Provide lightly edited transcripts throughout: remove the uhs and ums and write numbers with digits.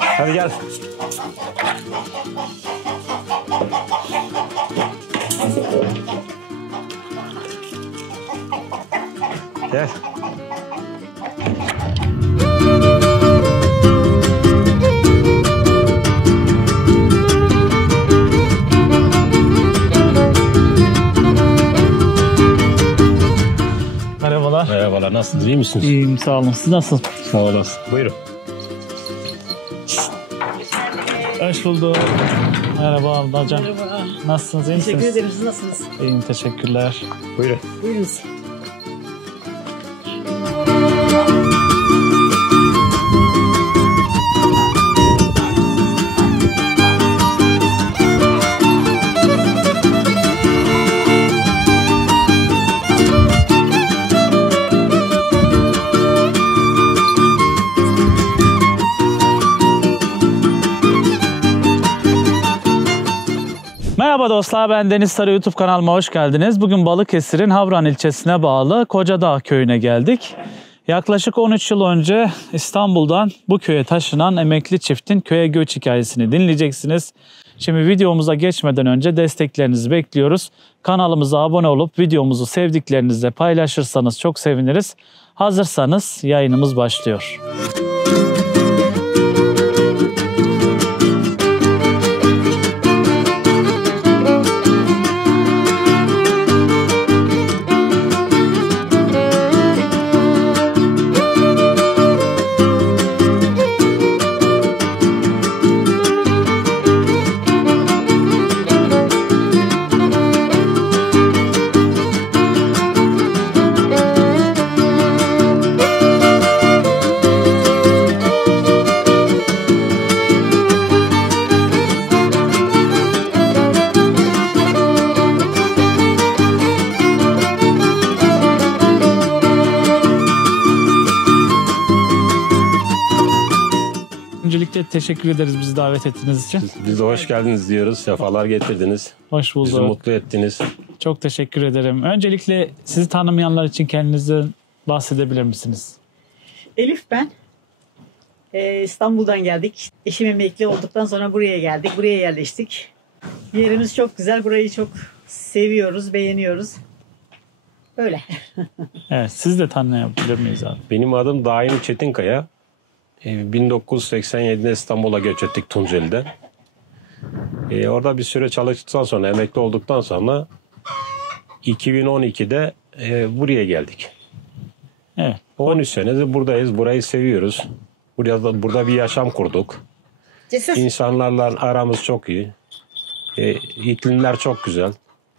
Hadi gel. Gel. Merhabalar. Merhabalar, nasılsınız? İyi misiniz? İyiyim, sağ olun. Siz nasılsınız? Sağ olasın. Buyurun. Hoş bulduk. Merhaba ablacığım. Merhaba. Nasılsınız? İyi misiniz? Teşekkür ederim. Siz nasılsınız? İyiyim, teşekkürler. Buyurun. Buyurunuz. Merhaba dostlar, ben Deniz Sarı, YouTube kanalıma hoş geldiniz. Bugün Balıkesir'in Havran ilçesine bağlı Kocadağ köyüne geldik. Yaklaşık 13 yıl önce İstanbul'dan bu köye taşınan emekli çiftin köye göç hikayesini dinleyeceksiniz. Şimdi videomuza geçmeden önce desteklerinizi bekliyoruz. Kanalımıza abone olup videomuzu sevdiklerinizle paylaşırsanız çok seviniriz. Hazırsanız yayınımız başlıyor. Öncelikle teşekkür ederiz bizi davet ettiğiniz için. Biz de hoş geldiniz diyoruz. Sefalar getirdiniz. Hoş bulduk. Bizi mutlu ettiniz. Çok teşekkür ederim. Öncelikle sizi tanımayanlar için kendinizden bahsedebilir misiniz? Elif ben. İstanbul'dan geldik. Eşim emekli olduktan sonra buraya geldik. Buraya yerleştik. Yerimiz çok güzel. Burayı çok seviyoruz, beğeniyoruz. Böyle. Evet, siz de tanıyabilir miyiz abi? Benim adım Daim Çetinkaya. 1987'de İstanbul'a göç ettik Tunceli'den. Orada bir süre çalıştıktan sonra, emekli olduktan sonra 2012'de buraya geldik. Evet. 13 senedir buradayız. Burayı seviyoruz. Burada bir yaşam kurduk. Cesur. İnsanlarla aramız çok iyi. İklimler çok güzel.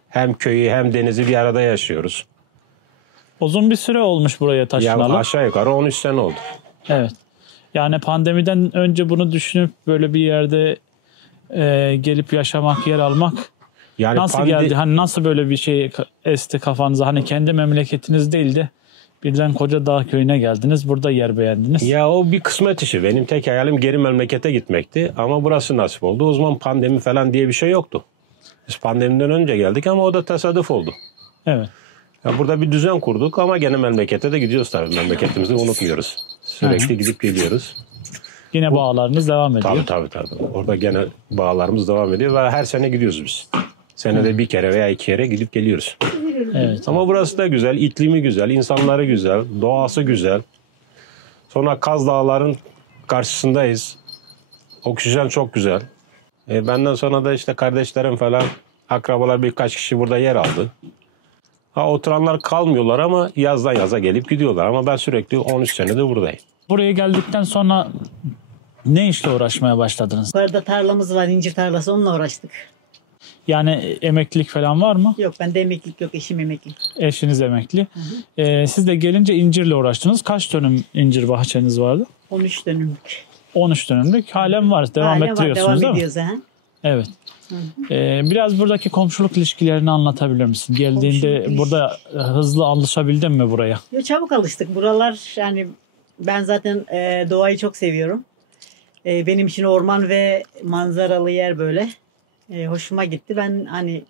Hem köyü hem denizi bir arada yaşıyoruz. Uzun bir süre olmuş buraya Yani taşınalı. aşağı yukarı 13 sene oldu. Evet. Yani pandemiden önce bunu düşünüp böyle bir yerde gelip yaşamak, yer almak Yani nasıl geldi? Hani nasıl böyle bir şey esti kafanıza? Hani kendi memleketiniz değil de birden Kocadağ köyüne geldiniz. Burada yer beğendiniz. Ya o bir kısmet işi. Benim tek hayalim geri memlekete gitmekti. Ama burası nasip oldu. O zaman pandemi falan diye bir şey yoktu. Biz pandemiden önce geldik ama o da tesadüf oldu. Evet. Ya burada bir düzen kurduk ama gene memlekete de gidiyoruz tabii. Memleketimizi unutmuyoruz. Sürekli gidip geliyoruz. Yine bağlarınız devam ediyor. Tabii. Orada gene bağlarımız devam ediyor ve her sene gidiyoruz biz. Senede bir kere veya iki kere gidip geliyoruz. Evet. Ama burası da güzel, iklimi güzel, insanları güzel, doğası güzel. Sonra Kaz Dağları'nın karşısındayız. Oksijen çok güzel. Benden sonra da işte kardeşlerim falan, akrabalar birkaç kişi burada yer aldı. Oturanlar kalmıyorlar ama yazdan yaza gelip gidiyorlar. Ama ben sürekli 13 senedir buradayım. Buraya geldikten sonra ne işle uğraşmaya başladınız? Yukarıda tarlamız var, incir tarlası. Onunla uğraştık. Yani emeklilik falan var mı? Yok, bende emeklilik yok. Eşim emekli. Eşiniz emekli. Siz de gelince incirle uğraştınız. Kaç dönüm incir bahçeniz vardı? 13 dönümlük. 13 dönümlük. Halen var. Devam Hala ettiriyorsunuz devam değil mi? ediyoruz. Ha? Evet. Biraz buradaki komşuluk ilişkilerini anlatabilir misin? Geldiğinde Komşuluk burada hızlı alışabildin mi buraya? Yo, çabuk alıştık. Buralar yani ben zaten doğayı çok seviyorum. Benim için orman ve manzaralı yer böyle. Hoşuma gitti. Ben hani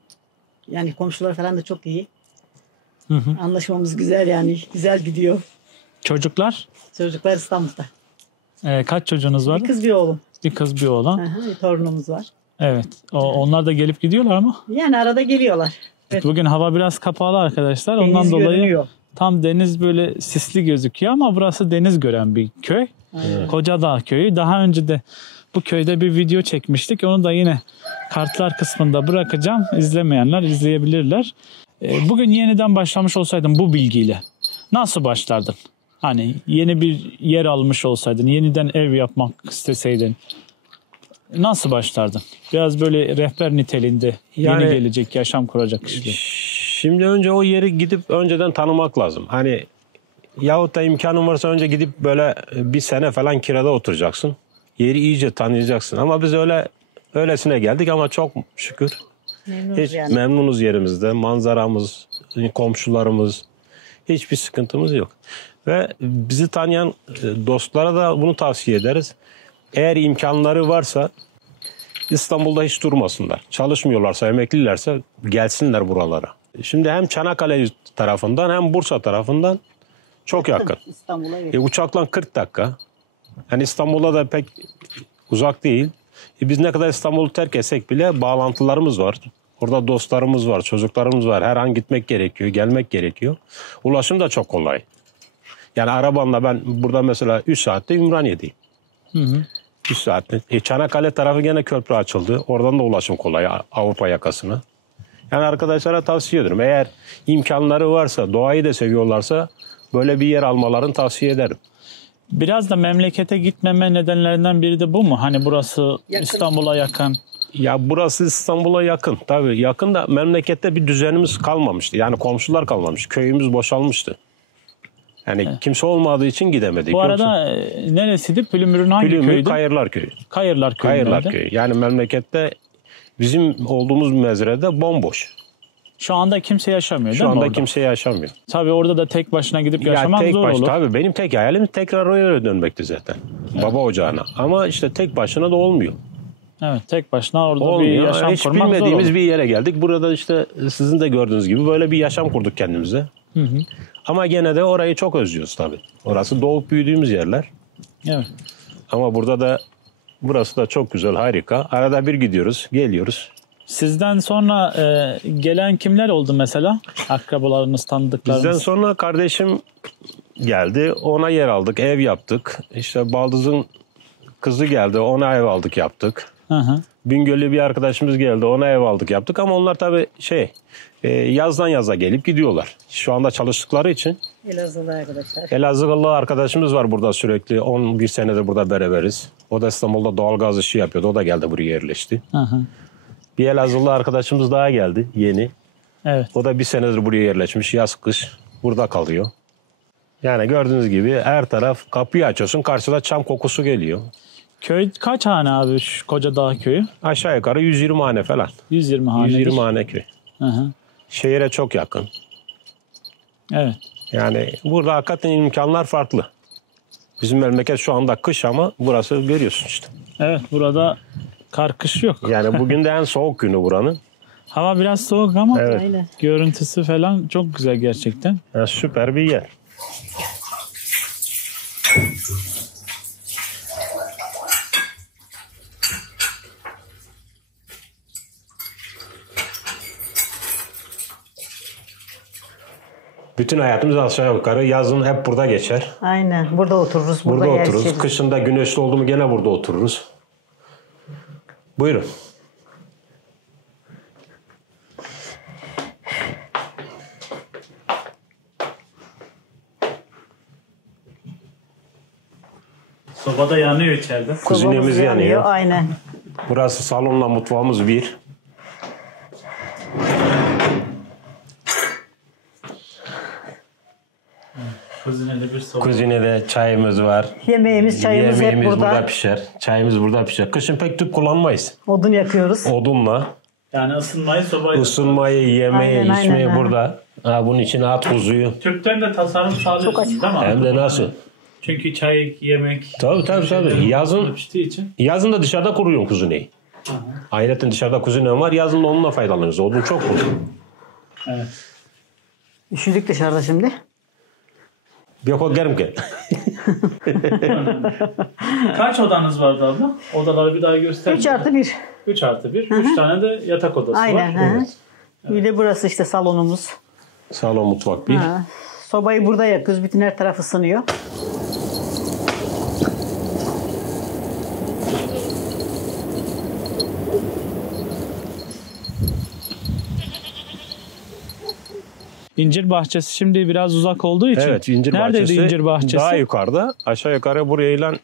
yani komşular falan da çok iyi. Anlaşmamız güzel yani. Güzel gidiyor. Çocuklar? Çocuklar İstanbul'da. Kaç çocuğunuz var? Bir kız bir oğlum. Bir kız bir oğlan. Bir torunumuz var. Evet. Onlar da gelip gidiyorlar mı? Yani arada geliyorlar. Evet. Bugün hava biraz kapalı arkadaşlar. Deniz Ondan dolayı görünüyor. tam deniz böyle sisli gözüküyor ama burası deniz gören bir köy. Kocadağ köyü. Daha önce de bu köyde bir video çekmiştik. Onu da yine kartlar kısmında bırakacağım. İzlemeyenler izleyebilirler. Bugün yeniden başlamış olsaydın bu bilgiyle nasıl başlardın? Hani yeni bir yer almış olsaydın, yeniden ev yapmak isteseydin nasıl başlardın? Biraz böyle rehber niteliğinde Yani- yeni gelecek, yaşam kuracak kişiler. Şimdi önce o yeri gidip önceden tanımak lazım. Hani yahut da imkanın varsa önce gidip böyle bir sene falan kirada oturacaksın. Yeri iyice tanıyacaksın. Ama biz öylesine geldik ama çok şükür Memnunuz hiç yani. memnunuz yerimizde. Manzaramız, komşularımız, hiçbir sıkıntımız yok. Ve bizi tanıyan dostlara da bunu tavsiye ederiz. Eğer imkanları varsa İstanbul'da hiç durmasınlar. Çalışmıyorlarsa, emeklilerse gelsinler buralara. Şimdi hem Çanakkale tarafından hem Bursa tarafından çok yakın. İstanbul'a yakın. Uçakla 40 dakika. Yani İstanbul'a da pek uzak değil. Biz ne kadar İstanbul'u terk etsek bile bağlantılarımız var. Orada dostlarımız var, çocuklarımız var. Her an gitmek gerekiyor, gelmek gerekiyor. Ulaşım da çok kolay. Yani arabanla ben burada mesela 3 saatte Ümraniye'deyim. 3 saatte. Çanakkale tarafı gene köprü açıldı. Oradan da ulaşım kolay Avrupa yakasına. Yani arkadaşlara tavsiye ederim. Eğer imkanları varsa, doğayı da seviyorlarsa böyle bir yer almalarını tavsiye ederim. Biraz da memlekete gitmeme nedenlerinden biri de bu mu? Hani burası İstanbul'a yakın. Ya burası İstanbul'a yakın. Tabii yakın da memlekette bir düzenimiz kalmamıştı. Yani komşular kalmamış. Köyümüz boşalmıştı. Yani kimse olmadığı için gidemedik. Bu arada neresiydi? Pülümür'ün hangi Pülümür, köyüydü? Kayırlar Köyü. Kayırlar Köyü. Kayırlar nerede? Köyü. Yani memlekette bizim olduğumuz mezrede bomboş. Şu anda kimse yaşamıyor Şu değil mi anda orada? kimse yaşamıyor. Tabii orada da tek başına gidip yaşamak tek zor olur. Tabii benim tek hayalim tekrar oraya dönmekti zaten. Baba ocağına. Ama işte tek başına da olmuyor. Evet, tek başına orada bir Olmuyor. yaşam Hiç kurmak zor bilmediğimiz olur. bir yere geldik. Burada işte sizin de gördüğünüz gibi böyle bir yaşam kurduk kendimize. Ama gene de orayı çok özlüyoruz tabii. Orası doğup büyüdüğümüz yerler. Evet. Ama burada da burası da çok güzel, harika. Arada bir gidiyoruz, geliyoruz. Sizden sonra gelen kimler oldu mesela? Akrabalarınız, tanıdıklarınız. Bizden sonra kardeşim geldi. Ona yer aldık, ev yaptık. İşte baldızın kızı geldi. Ona ev aldık, yaptık. Hı. Bingöl'lü bir arkadaşımız geldi. Ona ev aldık, yaptık. Ama onlar tabii yazdan yaza gelip gidiyorlar. Şu anda çalıştıkları için. Elazığlı arkadaşlar. Elazığlı arkadaşımız var burada sürekli. 11 senedir burada beraberiz. O da İstanbul'da doğalgaz işi yapıyordu. O da geldi buraya yerleşti. Hı. Bir Elazığlı arkadaşımız daha geldi yeni. Evet. O da bir senedir buraya yerleşmiş. Yaz kış burada kalıyor. Yani gördüğünüz gibi her taraf, kapıyı açıyorsun karşıda çam kokusu geliyor. Köy kaç hane abi şu Kocadağ köyü? Aşağı yukarı 120 hane falan. 120 hanedir. 120 hane köy. Hı. Şehire çok yakın. Evet. Yani burada hakikaten imkanlar farklı. Bizim memleket şu anda kış ama burası görüyorsun işte. Evet, burada kar kış yok. Yani bugün de en soğuk günü buranın. Hava biraz soğuk ama Evet. Aynen. görüntüsü falan çok güzel gerçekten. Yani süper bir yer. Bütün hayatımız aşağı yukarı yazın hep burada geçer. Aynen. Burada otururuz. Burada yer otururuz. içeriz. Kışında güneşli oldu mu gene burada otururuz. Buyurun. Soba da yanıyor içeride. Kuzinemiz Sobamız yanıyor. Aynen. Burası salonla mutfağımız bir. Kuzinede bir soba. Kuzinede çayımız var. Yemeğimiz, çayımız Yemeğimiz hep burada. burada pişer. Çayımız burada pişer. Kışın pek tüp kullanmayız. Odun yakıyoruz. Odunla. Yani ısınmayı sobayla. Isınmayı, yemeği, Aynen, içmeyi aynen. burada. Bunun için at kuzuyu. Tüpten de tasarruf sağlıyorsunuz değil mi? Hem de nasıl? Çünkü çay, yemek... Tabii. Yazın piştiği için. yazın da dışarıda kuruyorum kuzineyi. Ayrıca dışarıda kuzinem var. Yazın da onunla faydalanırız. Odun çok olur. Evet. Üşüdük dışarıda şimdi. Bir yok gerim gel. Kaç odanız vardı abla? Odaları bir daha gösterin. 3+1. 3+1. 3 tane de yatak odası Aynen. var. Bir de burası işte salonumuz. Salon, mutfak bir. Ha. Sobayı burada yakıyoruz. Bütün her taraf ısınıyor. İncir bahçesi şimdi biraz uzak olduğu için. Evet, incir Neredeydi bahçesi incir bahçesi? daha yukarıda. Aşağı yukarı buraya ilan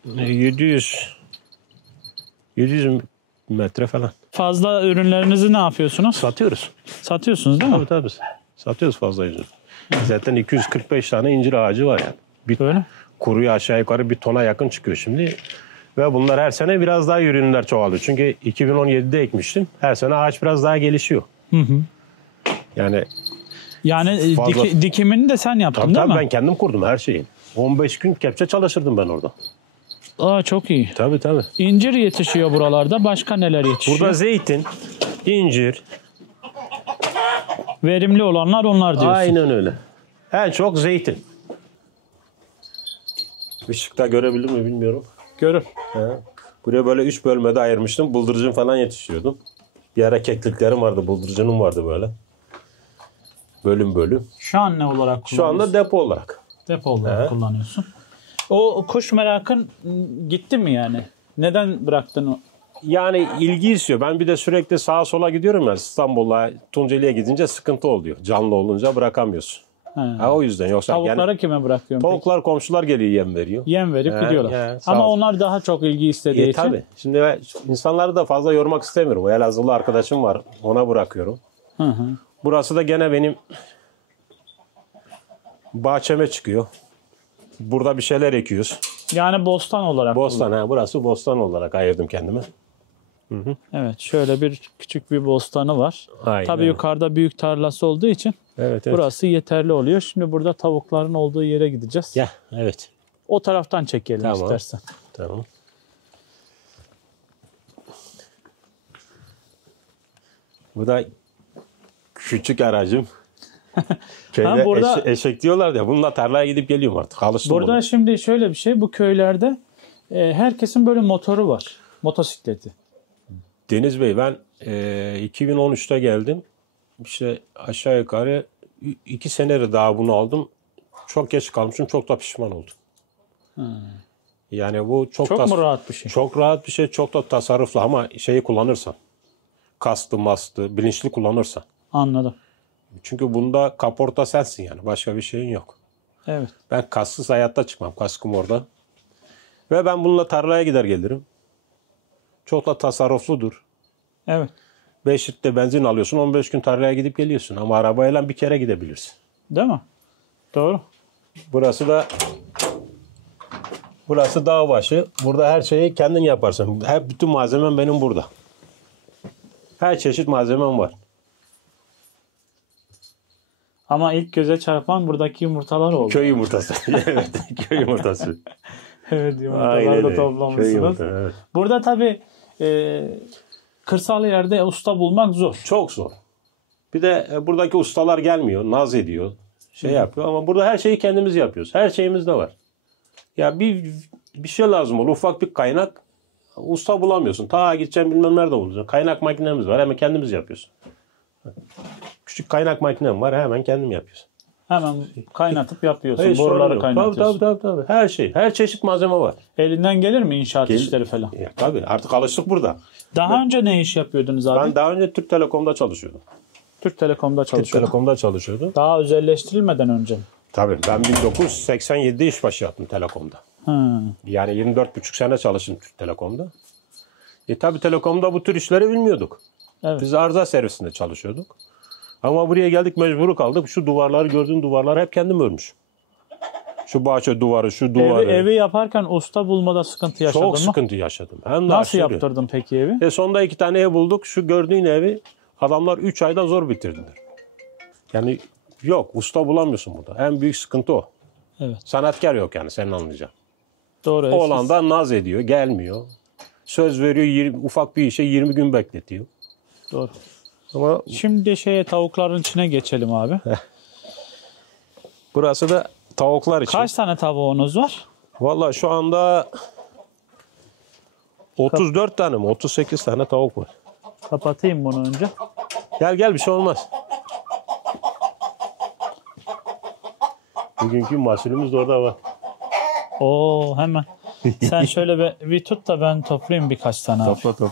700 metre falan. Fazla ürünlerinizi ne yapıyorsunuz? Satıyoruz. Satıyorsunuz değil mi? Tabii tabii. Satıyoruz fazla incir. Zaten 245 tane incir ağacı var yani. Bir Böyle. kuruyu aşağı yukarı bir tona yakın çıkıyor şimdi. Ve bunlar her sene biraz daha ürünler çoğalıyor. Çünkü 2017'de ekmiştim. Her sene ağaç biraz daha gelişiyor. Yani Yani Fazla- dikimini de sen yaptın tabii değil mi? ben kendim kurdum her şeyi. 15 gün kepçe çalışırdım ben orada. Aa, çok iyi. Tabii tabii. İncir yetişiyor buralarda. Başka neler yetişiyor? Burada zeytin, incir. Verimli olanlar onlar diyorsun. Aynen öyle. En çok zeytin. Işıkta görebilir mi bilmiyorum. Görür. He. Buraya böyle 3 bölmede ayırmıştım. Bıldırcın falan yetişiyordum. Bir ara kekliklerim vardı, bıldırcınım vardı böyle. Bölüm bölüm. Şu an ne olarak kullanıyorsun? Şu anda depo olarak. Depo olarak He. kullanıyorsun. O kuş merakın gitti mi yani? Neden bıraktın o? Yani ilgi istiyor. Ben bir de sürekli sağa sola gidiyorum ya. İstanbul'a, Tunceli'ye gidince sıkıntı oluyor. Canlı olunca bırakamıyorsun. He. Ha, o yüzden. Yoksa Tavukları kime bırakıyorsun? peki? tavuklar, komşular geliyor, yem veriyor. Yem verip He, gidiyorlar. he, sağ Ama ol. onlar daha çok ilgi istediği için. Tabii. Şimdi ben insanları da fazla yormak istemiyorum. O Elazığlı arkadaşım var. Ona bırakıyorum. Hı hı. Burası da gene benim bahçeme çıkıyor. Burada bir şeyler ekiyoruz. Yani bostan olarak. Bostan, ha, burası bostan olarak ayırdım kendime. Evet, şöyle bir küçük bir bostanı var. Aynen. Tabii yukarıda büyük tarlası olduğu için Evet, evet. burası yeterli oluyor. Şimdi burada tavukların olduğu yere gideceğiz. Ya, evet. O taraftan çekelim Tamam. istersen. Tamam. Bu da küçük aracım. Köyde Ha, burada- eşek diyorlar ya. Bununla tarlaya gidip geliyorum artık. Alıştım Burada buna. şimdi şöyle bir şey, bu köylerde herkesin böyle motoru var. Motosikleti. Deniz Bey, ben 2013'te geldim. İşte aşağı yukarı 2 senedir daha bunu aldım. Çok geç kalmışım. Çok da pişman oldum. Yani bu çok Çok mu rahat bir şey? Çok rahat bir şey. Çok da tasarruflu ama şeyi kullanırsan. Kastı mastı, bilinçli kullanırsan. Anladım. Çünkü bunda kaporta sensin yani. Başka bir şeyin yok. Evet. Ben kasksız hayatta çıkmam. Kaskım orada. Ve ben bununla tarlaya gider gelirim. Çok da tasarrufludur. Evet. 5 litre benzin alıyorsun. 15 gün tarlaya gidip geliyorsun. Ama arabayla bir kere gidebilirsin. Değil mi? Doğru. Burası dağ başı. Burada her şeyi kendin yaparsın. Bütün malzemem benim burada. Her çeşit malzemem var. Ama ilk göze çarpan buradaki yumurtalar oldu. Köy yumurtası. Evet, köy yumurtası. Evet, Aynen yumurtaları da öyle. Köy toplamışsınız. yumurtası, evet. Burada tabii kırsal yerde usta bulmak zor. Çok zor. Bir de buradaki ustalar gelmiyor, naz ediyor, yapıyor ama burada her şeyi kendimiz yapıyoruz. Her şeyimiz de var. Ya bir şey lazım olur, ufak bir kaynak, usta bulamıyorsun. Ta gideceğim bilmem nerede bulacaksın. Kaynak makinemiz var, hemen kendimiz yapıyoruz. Küçük kaynak makinem var, hemen kendim yapıyoruz. Hemen kaynatıp yapıyorsun. Hiç sorun Boruları yok. kaynatıyorsun. Tabii. Her şey, her çeşit malzeme var. Elinden gelir mi inşaat Gel- işleri falan? Ya, tabii artık alıştık burada. Daha önce ne iş yapıyordunuz abi? Ben daha önce Türk Telekom'da çalışıyordum. Türk Telekom'da Türk çalışıyordum. Telekom'da çalışıyordum. Daha özelleştirilmeden önce mi? Tabii ben 1987'de işbaşı yaptım Telekom'da. Hı. Yani 24,5 sene çalıştım Türk Telekom'da. Tabii Telekom'da bu tür işleri bilmiyorduk. Evet. Biz arıza servisinde çalışıyorduk. Ama buraya geldik, mecbur kaldık. Şu duvarları, gördüğün duvarları hep kendim örmüşüm. Şu bahçe duvarı, şu duvarı. Evi yaparken usta bulmada sıkıntı yaşadın Çok mı? sıkıntı yaşadım. Hem de Nasıl aşırı. yaptırdın peki evi? Sonunda 2 tane ev bulduk. Şu gördüğün evi adamlar 3 ayda zor bitirdiler. Yani yok, usta bulamıyorsun burada. En büyük sıkıntı o. Evet. Sanatkar yok yani, senin anlayacağın. Doğru. Oğlan da naz ediyor, gelmiyor. Söz veriyor, ufak bir işe 20 gün bekletiyor. Doğru. Ama Şimdi tavukların içine geçelim abi. burası da tavuklar için. Kaç tane tavuğunuz var? Vallahi şu anda 34 tane mi 38 tane tavuk var. Kapatayım bunu önce. Gel bir şey olmaz. Bugünkü mahsulümüz de orada var. Oo hemen. Sen şöyle bir tut da ben toplayayım birkaç tane abi. Topla.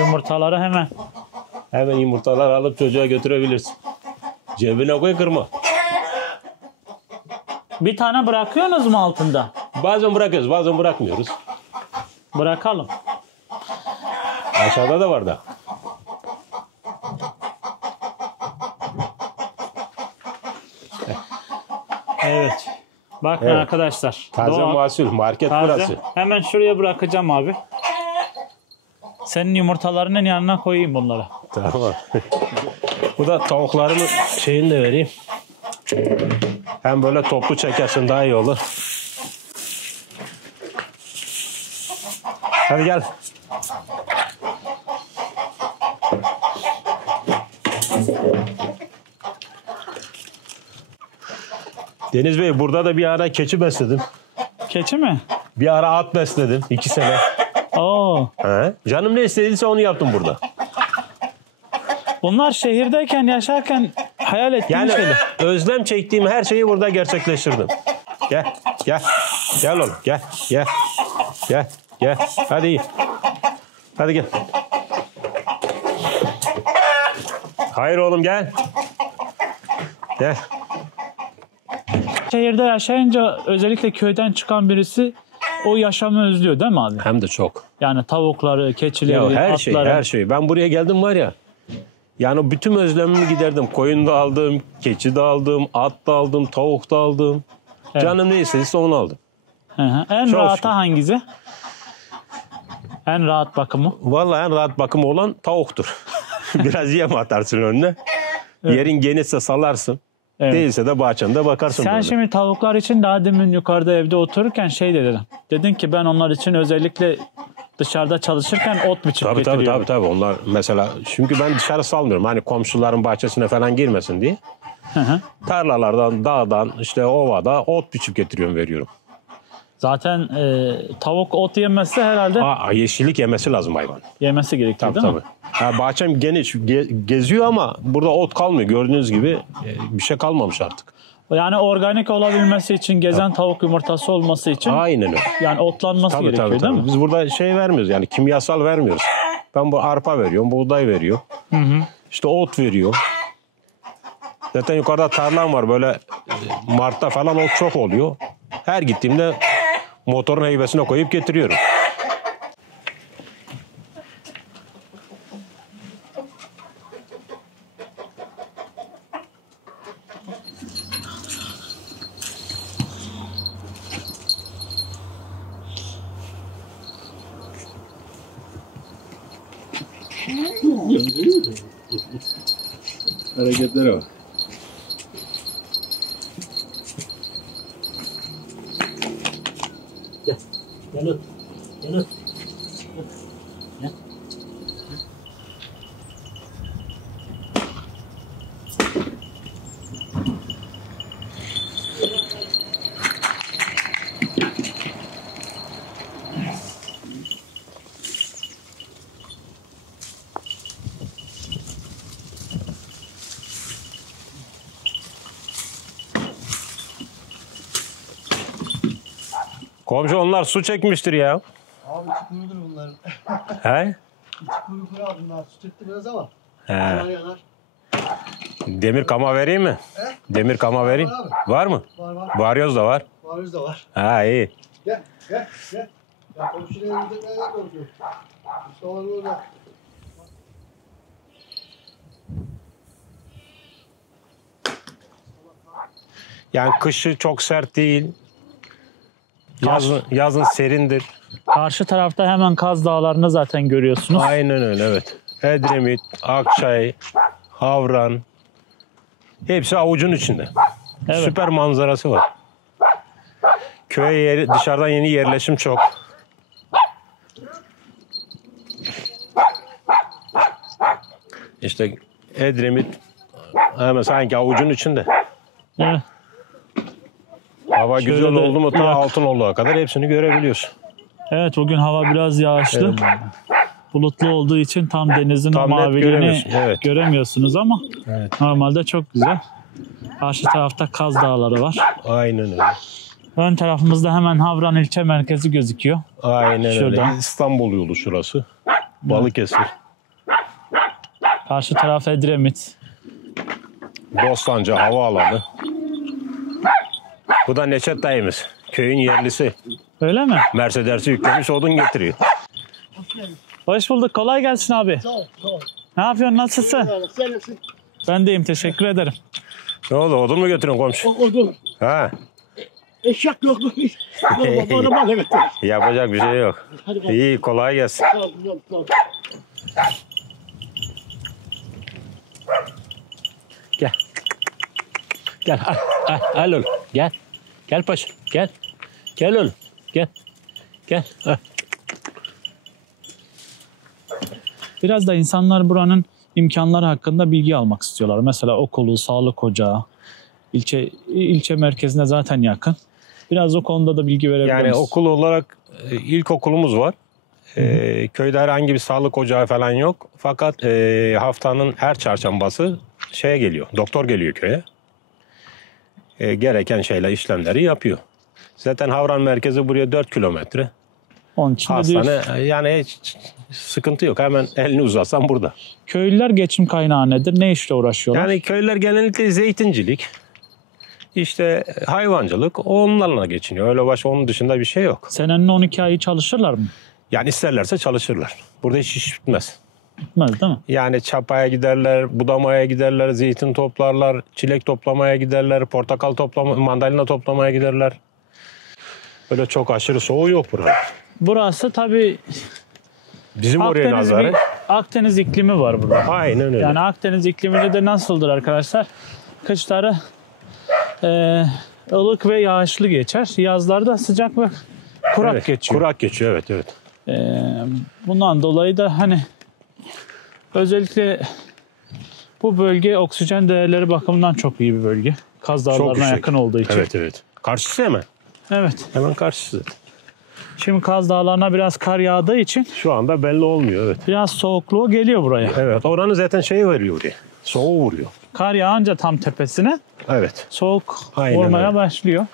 Yumurtaları hemen. Hemen yumurtalar alıp çocuğa götürebilirsin. Cebine koy kırma. Bir tane bırakıyorsunuz mu altında? Bazen bırakıyoruz bazen bırakmıyoruz. Bırakalım. Aşağıda da var da. Evet. Bakın Evet. arkadaşlar. Taze mahsul market Taze. burası. Hemen şuraya bırakacağım abi. Senin yumurtalarının yanına koyayım bunları. Tamam. Bu da tavuklarımın şeyini de vereyim. Hem böyle toplu çekersin daha iyi olur. Hadi gel. Deniz Bey burada da bir ara keçi besledim. Keçi mi? Bir ara at besledim 2 sene. Oo. He? Canım ne istediyse onu yaptım burada. Bunlar şehirdeyken yaşarken hayal ettiğin Yani şeyler. özlem çektiğim her şeyi burada gerçekleştirdim. Gel. Gel oğlum gel. Hadi iyi. Hadi gel. Hayır oğlum gel. Gel. Şehirde yaşayınca özellikle köyden çıkan birisi o yaşamı özlüyor değil mi abi? Hem de çok. Yani tavukları, keçileri, Ya atları. her şey. Ben buraya geldim var ya. Yani bütün özlemimi giderdim. Koyun da aldım, keçi de aldım, at da aldım, tavuk da aldım. Evet. Canım ne istediyse onu aldım. Hı hı. En Çok rahatı şükür. hangisi? En rahat bakımı. Vallahi en rahat bakımı olan tavuktur. Biraz yem atarsın önüne. Yerin genişse salarsın. Evet. Değilse de bahçende bakarsın. Sen böyle. şimdi tavuklar için daha demin yukarıda evde otururken şey dedin. Dedin ki ben onlar için özellikle dışarıda çalışırken ot biçip getiriyorum. Tabii. Onlar mesela çünkü ben dışarı salmıyorum. Hani komşuların bahçesine falan girmesin diye. Hı hı. Tarlalardan, dağdan, işte ovada ot biçip getiriyorum, veriyorum. Zaten tavuk ot yemezse herhalde Yeşillik yemesi lazım hayvan. yemesi gerekiyor değil mi? Bahçem geniş, geziyor ama burada ot kalmıyor. Gördüğünüz gibi bir şey kalmamış artık. Yani organik olabilmesi için, gezen tavuk yumurtası olması için Aynen öyle. yani otlanması gerekiyor Tabii. değil mi? Biz burada şey vermiyoruz yani kimyasal vermiyoruz. Ben bu arpa veriyorum, buğday veriyor. İşte ot veriyor. Zaten yukarıda tarlam var böyle Mart'ta falan ot çok oluyor. Her gittiğimde motorun heybesine koyup getiriyorum. Hareketlere bak. Gel. Komşu onlar su çekmiştir ya. Abi içi kurudur bunların. He? İçi kuru abi bunlar. Su çıktı biraz ama. He. Yanar. Demir kama vereyim mi? He? Demir kama vereyim. Var Var mı? Var. Varyoz da var. Varız da var. Ha iyi. Gel. Ya komşuya gidecek nereye korkuyor? Mustafa orada. Yani kışı çok sert değil. Yazın serindir. Karşı tarafta hemen Kaz Dağları'nı zaten görüyorsunuz. Aynen öyle, evet. Edremit, Akçay, Havran. Hepsi avucun içinde. Evet. Süper manzarası var. Köye dışarıdan yeni yerleşim çok. İşte Edremit hemen sanki avucun içinde. Evet. Hava Şöyle güzel de oldu mu ta yak. Altınoluk'a kadar hepsini görebiliyorsun. Evet, bugün hava biraz yağışlı. Bulutlu olduğu için tam denizin Tam net maviliğini göremiyorsun, evet. göremiyorsunuz ama Evet. normalde çok güzel. Karşı tarafta Kaz Dağları var. Aynen öyle. Ön tarafımızda hemen Havran ilçe merkezi gözüküyor. Aynen Şurada. öyle. İstanbul yolu şurası. Balıkesir. Karşı taraf Edremit. Bostancı havaalanı. Bu da Neşet dayımız. Köyün yerlisi. Öyle mi? Mercedes'i yüklemiş odun getiriyor. Hoş bulduk. Kolay gelsin abi. Sağ ol, sağ ol. Ne yapıyorsun? Nasılsın? Sen nasılsın? Ben deyim. Teşekkür ederim. Ne oldu odun mu götürüyorsun komşu? Odun. Ha, Eşek yok mu? Bana bana götür. yapacak bir şey yok. Hadi bakalım. İyi kolay gelsin. Sağ ol, sağ ol. Gel. Gel. Al oğlum. Gel. Gel paşa. Gel. Gel oğlum. Gel. Gel. Al. Biraz da insanlar buranın imkanları hakkında bilgi almak istiyorlar. Mesela okulu, sağlık ocağı, ilçe merkezine zaten yakın. Biraz o konuda da bilgi verebilir Yani misin? okul olarak ilkokulumuz var. Köyde herhangi bir sağlık ocağı falan yok. Fakat haftanın her çarşambası şeye geliyor. Doktor geliyor köye. Gereken şeyler, işlemleri yapıyor. Zaten Havran merkezi buraya 4 kilometre. Onun için de diyorsun. Hastane yani hiç sıkıntı yok. Hemen elini uzatsan burada. Köylüler geçim kaynağı nedir? Ne işle uğraşıyorlar? Yani köylüler genellikle zeytincilik, işte hayvancılık onlarla geçiniyor. Öyle başka onun dışında bir şey yok. Senenin 12 ayı çalışırlar mı? Yani isterlerse çalışırlar. Burada hiç iş bitmez. Bitmez değil mi? Yani çapaya giderler, budamaya giderler, zeytin toplarlar, çilek toplamaya giderler, portakal mandalina toplamaya giderler. Öyle çok aşırı soğuğu yok burada. Burası tabii Bizim oraya nazaran. Akdeniz iklimi var burada. Aynen öyle. Yani Akdeniz ikliminde de nasıldır arkadaşlar? Kışları ılık ve yağışlı geçer. Yazlarda sıcak ve kurak Evet, geçiyor. Kurak geçiyor, evet evet. Bundan dolayı da hani özellikle bu bölge oksijen değerleri bakımından çok iyi bir bölge. Kaz Çok Dağları'na yüksek. yakın olduğu için. Evet evet. Karşısı hemen. Evet. Hemen karşısı. Şimdi Kaz Dağları'na biraz kar yağdığı için Şu anda belli olmuyor, evet. biraz soğukluğu geliyor buraya. Evet, oranın zaten şeyi veriyor oraya. Soğuğu vuruyor. Kar yağınca tam tepesine Evet. soğuk Aynen vurmaya öyle. başlıyor.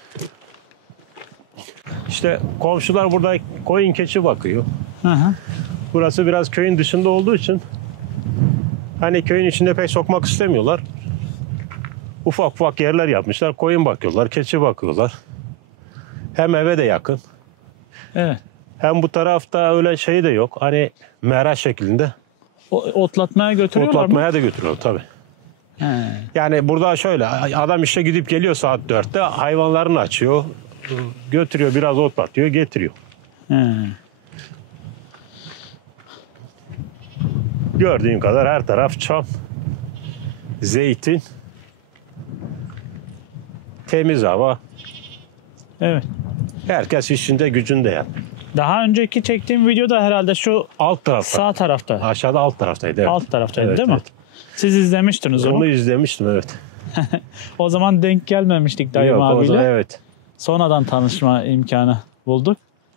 İşte komşular burada koyun keçi bakıyor. Hı hı. Burası biraz köyün dışında olduğu için hani köyün içinde pek sokmak istemiyorlar. Ufak ufak yerler yapmışlar. Koyun bakıyorlar, keçi bakıyorlar. Hem eve de yakın. Evet. Hem bu tarafta öyle şey de yok. Hani mera şeklinde. Otlatmaya götürüyorlar mı? Otlatmaya da götürüyor tabii. He. Yani burada şöyle adam işe gidip geliyor saat 4'te hayvanlarını açıyor. Götürüyor biraz otlatıyor getiriyor. He. Gördüğün kadar her taraf çam, zeytin, temiz hava. Evet. Herkes işinde gücünde yani. Daha önceki çektiğim videoda herhalde şu Alt tarafta. sağ tarafta. Aşağıda alt taraftaydı. Evet. Alt taraftaydı Evet, değil mi? evet. Siz izlemiştiniz onu. Onu izlemiştim, evet. O zaman denk gelmemiştik dayım Yok, o abiyle. zaman evet. Sonradan tanışma imkanı bulduk.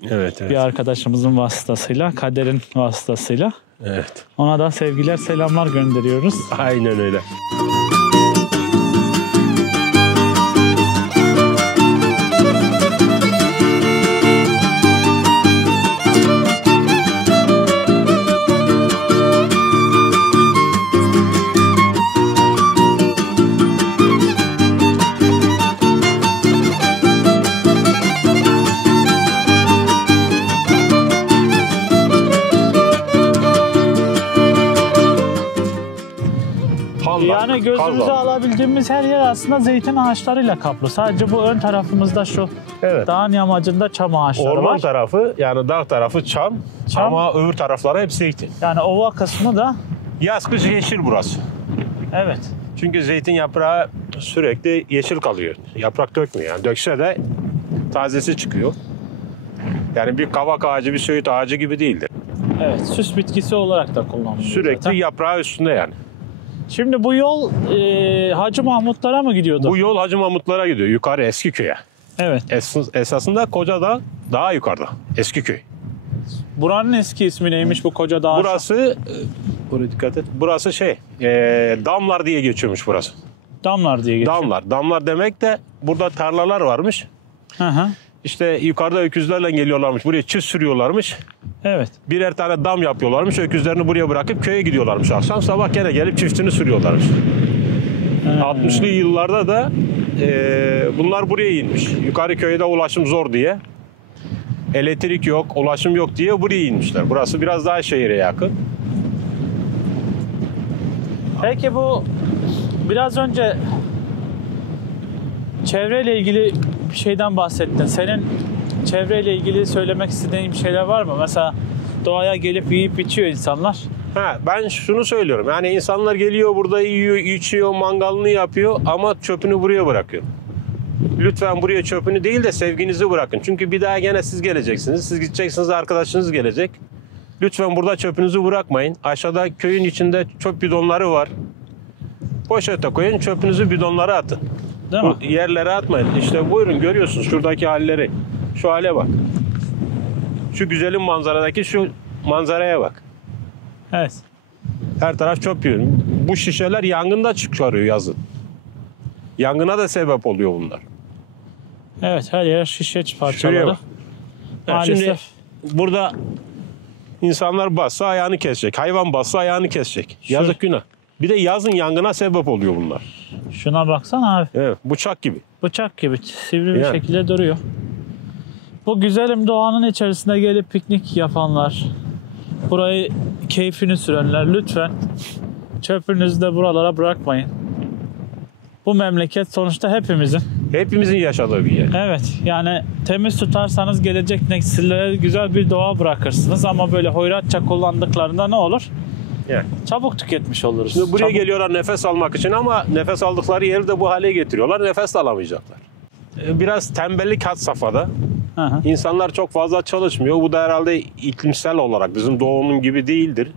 Evet, evet. Bir arkadaşımızın vasıtasıyla, kaderin vasıtasıyla. Evet. Ona da sevgiler, selamlar gönderiyoruz. Aynen öyle. Yani gözümüzü Kazan. alabildiğimiz her yer aslında zeytin ağaçlarıyla kaplı. Sadece bu ön tarafımızda şu Evet. dağın yamacında çam ağaçları Orman var. tarafı yani dağ tarafı çam, Çam. ama öbür tarafları hep zeytin. Yani ova kısmı da Yaz kış yeşil burası. evet. Çünkü zeytin yaprağı sürekli yeşil kalıyor. Yaprak dökmüyor yani. Dökse de tazesi çıkıyor. Yani bir kavak ağacı, bir söğüt ağacı gibi değildir. Evet, süs bitkisi olarak da kullanılıyor Sürekli zaten. yaprağı üstünde yani. Şimdi bu yol Hacı Mahmutlara mı gidiyordu? Bu yol Hacı Mahmutlara gidiyor. Yukarı Eskiköy'e. Evet. Esasında Kocadağ daha yukarıda. Eski köy. Buranın eski ismi neymiş bu Kocadağ? Burası buraya dikkat et. Burası Damlar diye geçiyormuş burası. Damlar diye geçiyor. Damlar. Damlar demek de burada tarlalar varmış. Hı hı. İşte yukarıda öküzlerle geliyorlarmış. Buraya çift sürüyorlarmış. Evet. Birer tane dam yapıyorlarmış. Öküzlerini buraya bırakıp köye gidiyorlarmış. Akşam sabah gene gelip çiftini sürüyorlarmış. 60'lı yıllarda da bunlar buraya inmiş. Yukarı köyde ulaşım zor diye. Elektrik yok, ulaşım yok diye buraya inmişler. Burası biraz daha şehire yakın. Peki bu biraz önce çevreyle ilgili bir şeyden bahsettin. Senin çevreyle ilgili söylemek istediğin bir şeyler var mı? Mesela doğaya gelip yiyip içiyor insanlar. Ben şunu söylüyorum. Yani insanlar geliyor burada yiyor, içiyor, mangalını yapıyor ama çöpünü buraya bırakıyor. Lütfen buraya çöpünü değil de sevginizi bırakın. Çünkü bir daha gene siz geleceksiniz. Siz gideceksiniz, arkadaşınız gelecek. Lütfen burada çöpünüzü bırakmayın. Aşağıda köyün içinde çöp bidonları var. Poşete koyun, çöpünüzü bidonlara atın. Değil mi? Bu yerlere atmayın. İşte buyurun, görüyorsunuz şuradaki halleri. Şu hale bak. Şu güzelim manzaradaki şu manzaraya bak. Evet. Her taraf çöp yiyor. Bu şişeler yangında çıkarıyor yazın. Yangına da sebep oluyor bunlar. Evet, her yer şişe Şuraya parçaları. bak. Maalesef. Şimdi burada insanlar bassa ayağını kesecek. Hayvan bassa ayağını kesecek. Yazık günah. Bir de yazın yangına sebep oluyor bunlar. Şuna baksana abi. Evet, bıçak gibi. Bıçak gibi sivri bir Yani. şekilde duruyor. Bu güzelim doğanın içerisinde gelip piknik yapanlar, burayı keyfini sürenler lütfen çöpünüzü de buralara bırakmayın. Bu memleket sonuçta hepimizin. Hepimizin yaşadığı bir yer. Evet, yani temiz tutarsanız gelecek nesillere güzel bir doğa bırakırsınız ama böyle hoyratça kullandıklarında ne olur? Yani. Çabuk tüketmiş oluruz. Şimdi buraya Çabuk. geliyorlar nefes almak için ama nefes aldıkları yeri de bu hale getiriyorlar. Nefes de alamayacaklar. Biraz tembellik had safhada. Hı hı. İnsanlar çok fazla çalışmıyor. Bu da herhalde iklimsel olarak bizim doğunun gibi değildir.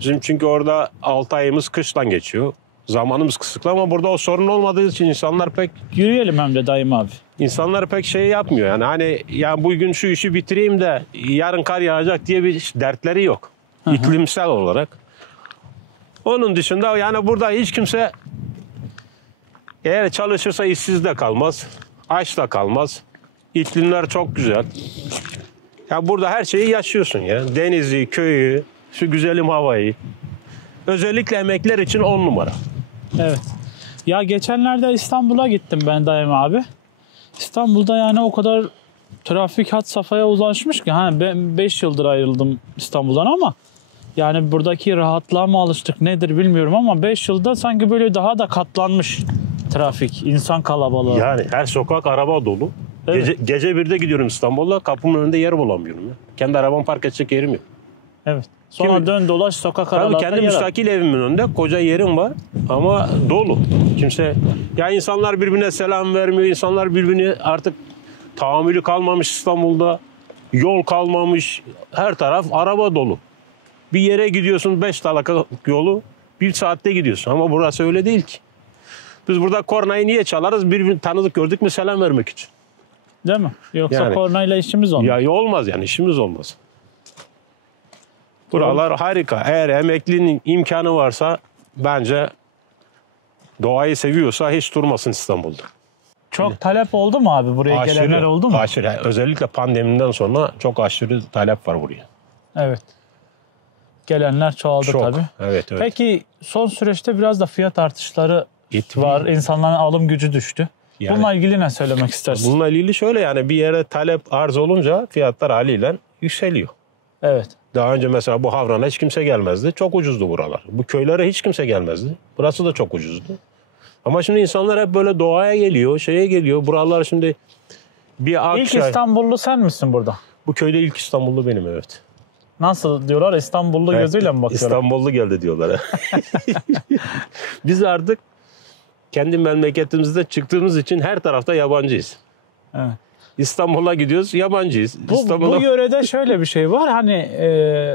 Bizim çünkü orada 6 ayımız kıştan geçiyor. Zamanımız kısıtlı ama burada o sorun olmadığı için Yürüyelim hem de daim abi. insanlar pek şey yapmıyor. Yani hani ya bugün şu işi bitireyim de yarın kar yağacak diye bir dertleri yok. İklimsel olarak. Onun dışında yani burada hiç kimse eğer çalışırsa işsiz de kalmaz. Aç da kalmaz. İklimler çok güzel. Ya burada her şeyi yaşıyorsun ya. Denizi, köyü, şu güzelim havayı. Özellikle emekliler için 10 numara. Evet. Ya geçenlerde İstanbul'a gittim ben daim abi. İstanbul'da yani o kadar trafik had safhaya ulaşmış ki. Ben 5 yıldır ayrıldım İstanbul'dan ama yani buradaki rahatlığa mı alıştık nedir bilmiyorum ama 5 yılda sanki böyle daha da katlanmış trafik, insan kalabalığı. Yani her sokak araba dolu. Evet. Gece 1'de gidiyorum İstanbul'da, kapımın önünde yer bulamıyorum ya. Kendi arabamı park edecek yerim yok. Evet. Sonra Kimi- dön dolaş sokak Tabii aralarında kendi yer al. müstakil evimin önünde koca yerim var ama dolu. Kimse ya insanlar birbirine selam vermiyor. İnsanlar birbirine artık tahammülü kalmamış İstanbul'da. Yol kalmamış. Her taraf araba dolu. Bir yere gidiyorsun 5 dakika yolu 1 saatte gidiyorsun ama burası öyle değil ki. Biz burada kornayı niye çalarız? Birbirini tanıdık gördük mü selam vermek için. Değil mi? Yoksa Yani. kornayla işimiz olmaz. Ya olmaz yani işimiz olmaz. Buralar harika. Eğer emeklinin imkanı varsa bence doğayı seviyorsa hiç durmasın İstanbul'da. Çok talep oldu mu abi? Buraya gelenler oldu mu? Aşırı. Yani özellikle pandemiden sonra çok aşırı talep var buraya. Evet. Gelenler çoğaldı Çok. tabii. Evet. Peki son süreçte biraz da fiyat artışları İtmi- var. İnsanların alım gücü düştü. Yani- Bununla ilgili ne söylemek istersin? Bununla ilgili şöyle yani bir yere talep arz olunca fiyatlar haliyle yükseliyor. Evet. Daha önce mesela bu Havran'a hiç kimse gelmezdi. Çok ucuzdu buralar. Bu köylere hiç kimse gelmezdi. Burası da çok ucuzdu. Ama şimdi insanlar hep böyle doğaya geliyor, şeye geliyor. Buralar şimdi bir İlk Akçay. İstanbullu sen misin burada? Bu köyde ilk İstanbullu benim evet. Nasıl diyorlar? İstanbullu Evet, gözüyle mi bakıyorlar? İstanbullu geldi diyorlar. Biz artık kendi memleketimizde çıktığımız için her tarafta yabancıyız. Evet. İstanbul'a gidiyoruz, yabancıyız. Bu İstanbul'a... yörede şöyle bir şey var. Hani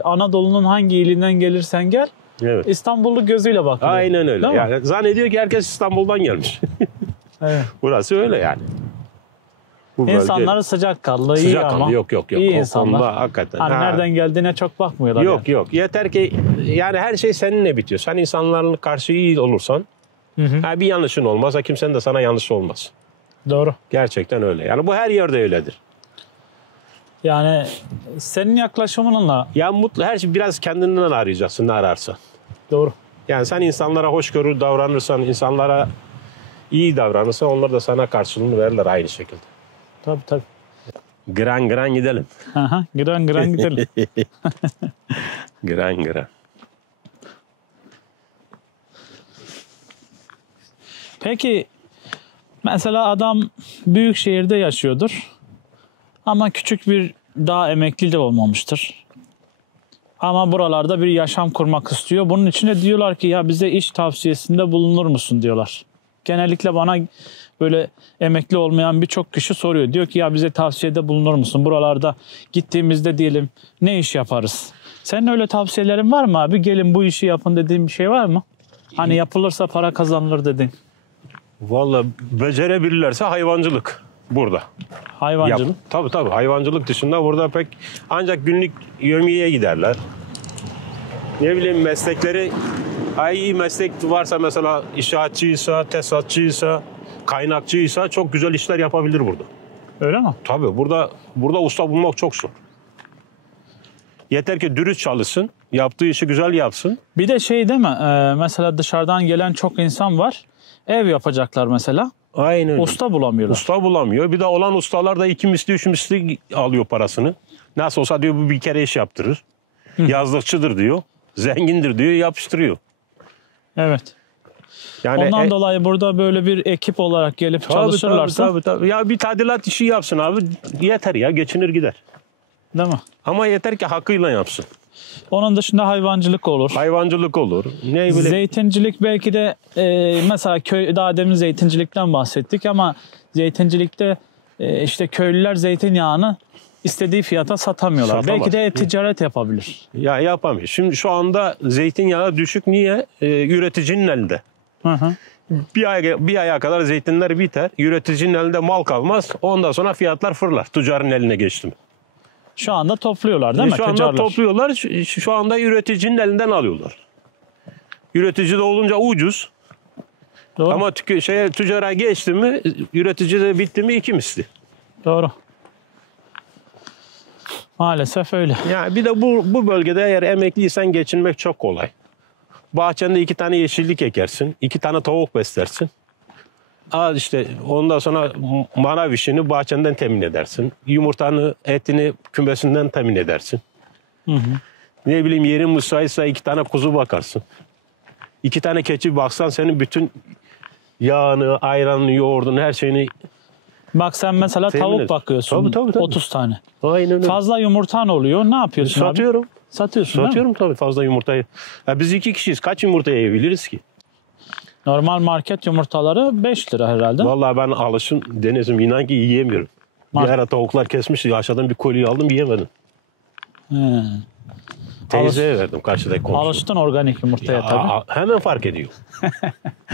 Anadolu'nun hangi ilinden gelirsen gel Evet. İstanbullu gözüyle bakıyor. Aynen öyle. Değil mi? Yani zannediyor ki herkes İstanbul'dan gelmiş. Evet. Burası öyle yani. Bu bölge İnsanları sıcakkanlı, iyi sıcakkanlı. ama. Yok. İyi O insanlar. konuda hakikaten. Hani Ha. nereden geldiğine çok bakmıyorlar. yani. Yok. Yeter ki yani her şey seninle bitiyor. Sen insanların karşı iyi olursan ha, bir yanlışın olmaz. Kimsenin de sana yanlışı olmaz. Doğru. Gerçekten öyle. Yani bu her yerde öyledir. Yani senin yaklaşımınla Ya mutlu her şey biraz kendinden arayacaksın ne ararsan. doğru. Yani sen insanlara hoşgörü davranırsan, insanlara iyi davranırsan onlar da sana karşılığını verirler aynı şekilde. Tabii. Gran gidelim. Aha, giren gidelim. Gran. Peki mesela adam büyük şehirde yaşıyordur. Ama küçük bir daha emekli de olmamıştır. Ama buralarda bir yaşam kurmak istiyor. Bunun için de diyorlar ki ya bize iş tavsiyesinde bulunur musun diyorlar. Genellikle bana böyle emekli olmayan birçok kişi soruyor. Diyor ki ya bize tavsiyede bulunur musun? Buralarda gittiğimizde diyelim ne iş yaparız? Senin öyle tavsiyelerin var mı abi? Gelin bu işi yapın dediğin bir şey var mı? Hani yapılırsa para kazanılır dedin. Vallahi becerebilirlerse hayvancılık burada. Hayvancılık. Tabii hayvancılık dışında burada pek ancak günlük yevmiyeye giderler. Ne bileyim meslekleri iyi meslek varsa mesela inşaatçıysa, tesisatçıysa, kaynakçıysa çok güzel işler yapabilir burada. Öyle mi? Tabii burada usta bulmak çok zor. Yeter ki dürüst çalışsın, yaptığı işi güzel yapsın. Bir de şey değil mi? Mesela dışarıdan gelen çok insan var. Ev yapacaklar mesela. Aynen öyle. Usta bulamıyorlar. Usta bulamıyor. Bir de olan ustalar da 2 misli 3 misli alıyor parasını. Nasıl olsa diyor bu bir kere iş yaptırır. Yazlıkçıdır diyor. Zengindir diyor yapıştırıyor. Evet. Yani Ondan dolayı burada böyle bir ekip olarak gelip çalışırlarsa tabii. Ya bir tadilat işi yapsın abi. Yeter ya geçinir gider. değil mi? Ama yeter ki hakkıyla yapsın. Onun dışında hayvancılık olur. Hayvancılık olur. Ne bileyim. Zeytincilik belki de mesela daha demin zeytincilikten bahsettik ama zeytincilikte işte köylüler zeytinyağını istediği fiyata satamıyorlar. Satamaz. Belki de ticaret yapabilir. Ya yapamıyor. Şimdi şu anda zeytinyağı düşük. Niye? Üreticinin elinde. Hı. Bir aya kadar zeytinler biter. Üreticinin elinde mal kalmaz. Ondan sonra fiyatlar fırlar. Tüccarın eline geçti mi? Şu anda topluyorlar değil mi? Şu anda Tüccarlar. topluyorlar. Şu anda üreticinin elinden alıyorlar. Üretici de olunca ucuz. Doğru. Ama tüccara geçti mi, üretici de bitti mi 2 misli. Doğru. Maalesef öyle. Yani bir de bu bölgede eğer emekliysen geçinmek çok kolay. Bahçende 2 tane yeşillik ekersin, 2 tane tavuk beslersin. İşte ondan sonra manav işini bahçenden temin edersin. Yumurtanı, etini kümesinden temin edersin. Ne bileyim yerin müsaitse 2 tane kuzu bakarsın. 2 tane keçi baksan senin bütün yağını, ayranını, yoğurdunu, her şeyini... Bak sen mesela Temin tavuk et. bakıyorsun. Tabii. 30 tane. Aynen öyle. Fazla yumurtan oluyor. Ne yapıyorsun abi? Satıyorum. Satıyorsun değil mi? Satıyorum tabii fazla yumurtayı. Ya biz 2 kişiyiz. Kaç yumurta yiyebiliriz ki? Normal market yumurtaları 5 lira herhalde. Vallahi ben alışım Deniz'im inan ki yiyemiyorum. Bir ara tavuklar kesmişti. Aşağıdan bir kolye aldım yiyemedim. He. Teyzeye verdim karşıdaki komşu. Alıştın organik yumurtaya tabii. Hemen fark ediyor.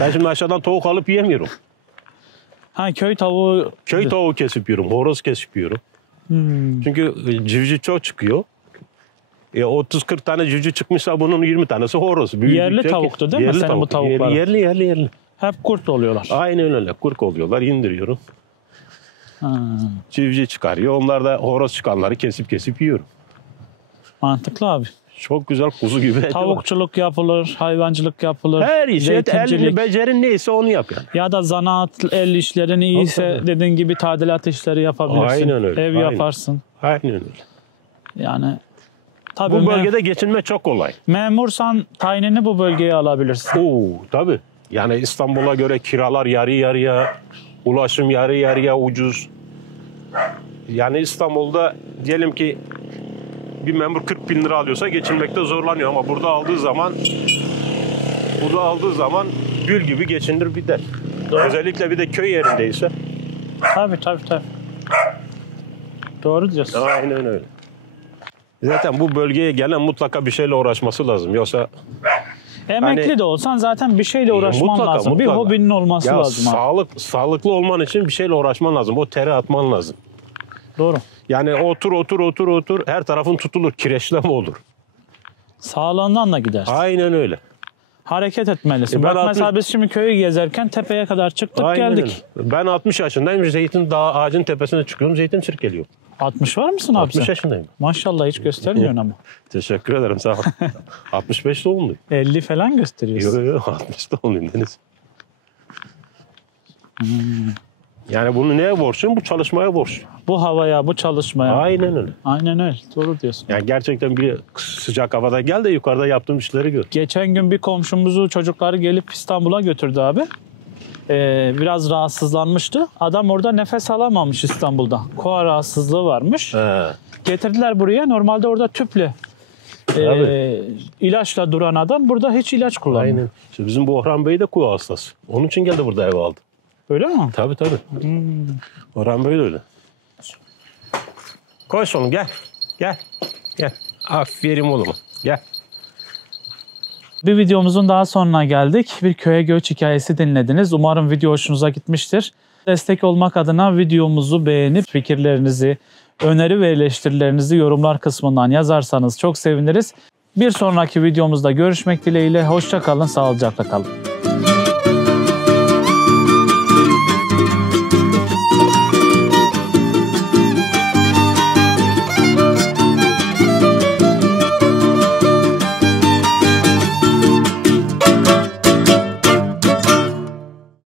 Ben şimdi aşağıdan tavuk alıp yiyemiyorum. Ha köy tavuğu. Köy tavuğu kesip yiyorum. Horoz kesip yiyorum. Çünkü civciv çok çıkıyor. 30-40 tane civciv çıkmışsa bunun 20 tanesi horoz. Yerli tavuktu değil mi senin bu tavukların? Yerli. Hep kurt oluyorlar. Aynen öyle. Kurk oluyorlar. İndiriyorum. Civciv çıkarıyor. Onlar da horoz çıkanları kesip yiyorum. Mantıklı abi. Çok güzel kuzu gibi eti var. Tavukçuluk yapılır, hayvancılık yapılır. Her iş, zeytincilik. elini becerin neyse onu yap yani. Ya da zanaat el işlerin iyiyse Tabii. dediğin gibi tadilat işleri yapabilirsin. Aynen öyle, Ev aynen. yaparsın. Aynen öyle. Yani tabii Bu bölgede geçinme çok kolay. memursan tayinini bu bölgeye alabilirsin. Tabii. Yani İstanbul'a göre kiralar yarı yarıya, ulaşım yarı yarıya ucuz. Yani İstanbul'da diyelim ki bir memur 40 bin lira alıyorsa geçinmekte zorlanıyor ama burada aldığı zaman gül gibi geçinir bir de. Özellikle bir de köy yerindeyse. Tabii. Doğru diyorsun. Aynen öyle. Zaten bu bölgeye gelen mutlaka bir şeyle uğraşması lazım. Yoksa Emekli Hani- de olsan zaten bir şeyle uğraşman Mutlaka, lazım. Bir mutlaka. hobinin olması Ya lazım abi. sağlıklı olman için bir şeyle uğraşman lazım. O teri atman lazım. Doğru. Yani otur her tarafın tutulur. Kireçleme olur. Sağlığından da gidersin. Aynen öyle. Hareket etmelisin. Ben Bak mesela 60 biz şimdi köyü gezerken tepeye kadar çıktık Aynen geldik. öyle. Ben 60 yaşındayım. Zeytin dağı ağacın tepesine çıkıyorum. Zeytin sirkeliyorum. 60 var mısın abi 60 sen? yaşındayım. Maşallah hiç göstermiyorsun ama. Teşekkür ederim. Sağ ol. 65 doğumluyum. 50 falan gösteriyorsun. Yok 60 doğumluyum Deniz. Yani bunu neye borçluyum? Bu çalışmaya borçluyum. Bu havaya, bu çalışmaya. Aynen öyle. Aynen öyle. Doğru diyorsun. Yani gerçekten bir sıcak havada gel de yukarıda yaptığım işleri gör. Geçen gün bir komşumuzu çocukları gelip İstanbul'a götürdü abi. Biraz rahatsızlanmıştı. Adam orada nefes alamamış İstanbul'da. Koa rahatsızlığı varmış. He. Getirdiler buraya. Normalde orada tüple ilaçla duran adam burada hiç ilaç kullanmıyor. Aynen. İşte bizim bu Orhan Bey de kuyu hastası. Onun için geldi burada ev aldı. Öyle mi? Tabii. Orhan Bey de öyle. Koy oğlum gel. Gel. Aferin oğlum. Gel. Bir videomuzun daha sonuna geldik. Bir köye göç hikayesi dinlediniz. Umarım video hoşunuza gitmiştir. Destek olmak adına videomuzu beğenip fikirlerinizi, öneri ve eleştirilerinizi yorumlar kısmından yazarsanız çok seviniriz. Bir sonraki videomuzda görüşmek dileğiyle. Hoşça kalın, sağlıcakla kalın.